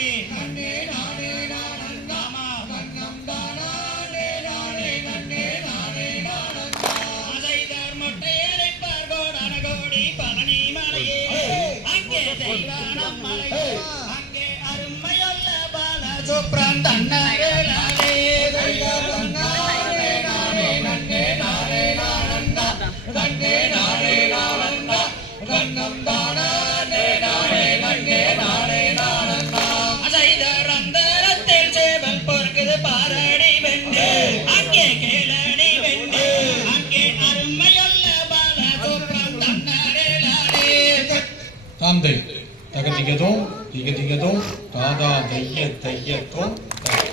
நானே நன்னே நானே நானந்தாமா கண்ணம் தானே நானே நன்னே நானே நானந்தா அதைதார் மொட்டையரை பார்கோட அனகோடி பழனி மலையே அங்கே தெய்வானம் மலையே அங்கே தாந்தை தகதிகதோ திகதிகதோ தாதா தைய தையத்தோ தக